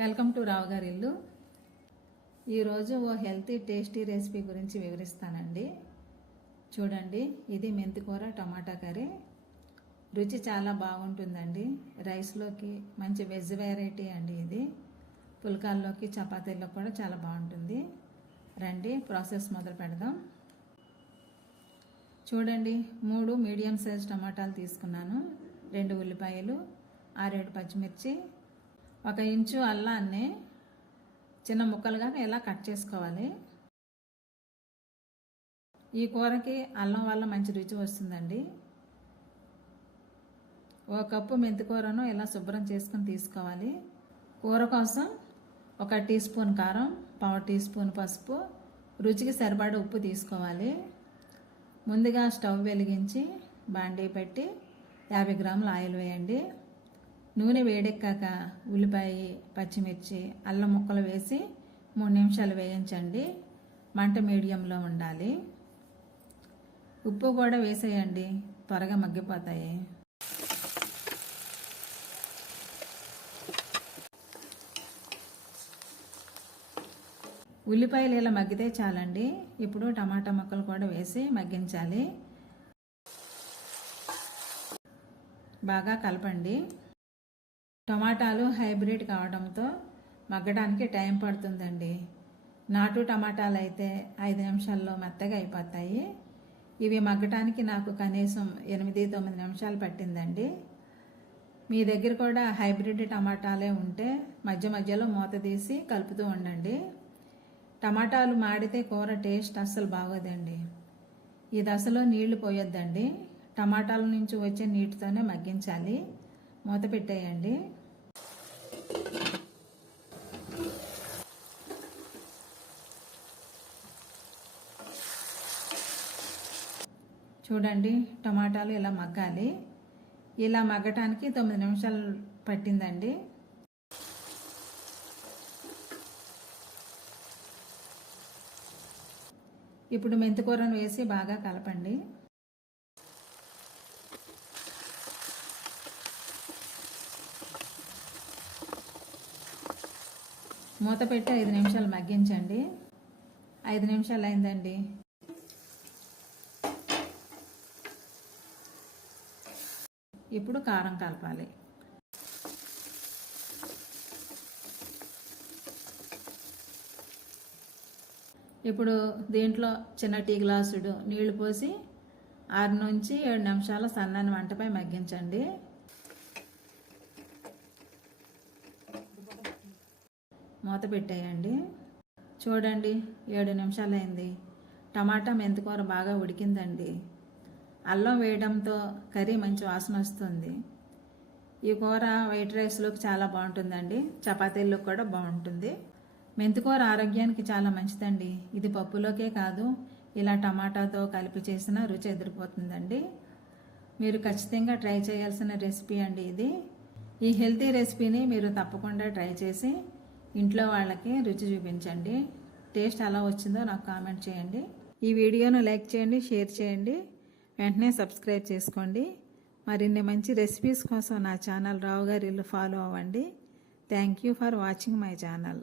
Welcome to రావు గారి ఇల్లు. ఈరోజు ఓ హెల్తీ టేస్టీ రెసిపీ గురించి వివరిస్తానండి. చూడండి, ఇది మెంతికూర టమాటా కర్రీ. రుచి చాలా బాగుంటుందండి. రైస్లోకి మంచి వెజ్ వెరైటీ అండి ఇది. పుల్కాల్లోకి చపాతీల్లో కూడా చాలా బాగుంటుంది. రండి ప్రాసెస్ మొదలు పెడదాం. చూడండి, 3 మీడియం సైజ్ టమాటాలు తీసుకున్నాను, 2 ఉల్లిపాయలు, 6-7 పచ్చిమిర్చి, 1 ఇంచు అల్లాన్ని చిన్న ముక్కలుగా ఇలా కట్ చేసుకోవాలి. ఈ కూరకి అల్లం వల్ల మంచి రుచి వస్తుందండి. 1 కప్పు మెంతికూరను ఇలా శుభ్రం చేసుకుని తీసుకోవాలి. కూర కోసం 1 టీ స్పూన్ కారం, 1/4 టీ స్పూన్ పసుపు, రుచికి సరిపడా ఉప్పు తీసుకోవాలి. ముందుగా స్టవ్ వెలిగించి బాండీ పెట్టి 50 గ్రాముల ఆయిల్ వేయండి. నూనె వేడెక్కాక ఉల్లిపాయ, పచ్చిమిర్చి, అల్లం ముక్కలు వేసి 3 నిమిషాలు వేయించండి. మంట మీడియంలో ఉండాలి. ఉప్పు కూడా వేసేయండి, త్వరగా మగ్గిపోతాయి. ఉల్లిపాయలు ఇలా మగ్గితే చాలండి. ఇప్పుడు టమాటా ముక్కలు కూడా వేసి మగ్గించాలి. బాగా కలపండి. టమాటాలు హైబ్రిడ్ కావడంతో మగ్గడానికి టైం పడుతుందండి. నాటు టమాటాలు అయితే 5 నిమిషాల్లో మెత్తగా అయిపోతాయి. ఇవి మగ్గటానికి నాకు కనీసం 8-9 నిమిషాలు పట్టిందండి. మీ దగ్గర కూడా హైబ్రిడ్ టమాటాలే ఉంటే మధ్య మధ్యలో మూత తీసి కలుపుతూ ఉండండి. టమాటాలు మాడితే కూర టేస్ట్ అస్సలు బాగోదండి. ఈ దశలో నీళ్లు పోయొద్దండి. టమాటాల నుంచి వచ్చే నీటితోనే మగ్గించాలి. మూత పెట్టేయండి. చూడండి, టమాటాలు ఇలా మగ్గాలి. ఇలా మగ్గటానికి 9 నిమిషాలు పట్టిందండి. ఇప్పుడు మెంతికూరను వేసి బాగా కలపండి. మూత పెట్టి 5 నిమిషాలు మగ్గించండి. 5 నిమిషాలు అయిందండి. ఇప్పుడు కారం కలపాలి. ఇప్పుడు దీంట్లో చిన్న టీ గ్లాసుడు నీళ్లు పోసి 6 నుంచి 7 నిమిషాల సన్నని మంటపై మగ్గించండి. మూత పెట్టేయండి. చూడండి, 7 నిమిషాలు అయింది. టమాటా మెంతికూర బాగా ఉడికిందండి. అల్లం వేయడంతో కర్రీ మంచి వాసన వస్తుంది. ఈ కూర వైట్ రైస్లోకి చాలా బాగుంటుందండి. చపాతీల్లోకి కూడా బాగుంటుంది. మెంతికూర ఆరోగ్యానికి చాలా మంచిదండి. ఇది పప్పులోకే కాదు, ఇలా టమాటాతో కలిపి చేసిన రుచి ఎదిరిపోతుందండి. మీరు ఖచ్చితంగా ట్రై చేయాల్సిన రెసిపీ అండి ఇది. ఈ హెల్తీ రెసిపీని మీరు తప్పకుండా ట్రై చేసి ఇంట్లో వాళ్ళకి రుచి చూపించండి. టేస్ట్ ఎలా వచ్చిందో నాకు కామెంట్ చేయండి. ఈ వీడియోను లైక్ చేయండి, షేర్ చేయండి, వెంటనే సబ్స్క్రైబ్ చేసుకోండి. మరిన్ని మంచి రెసిపీస్ కోసం నా ఛానల్ రావు గారి ఇల్లు ఫాలో అవ్వండి. Thank you for watching my channel.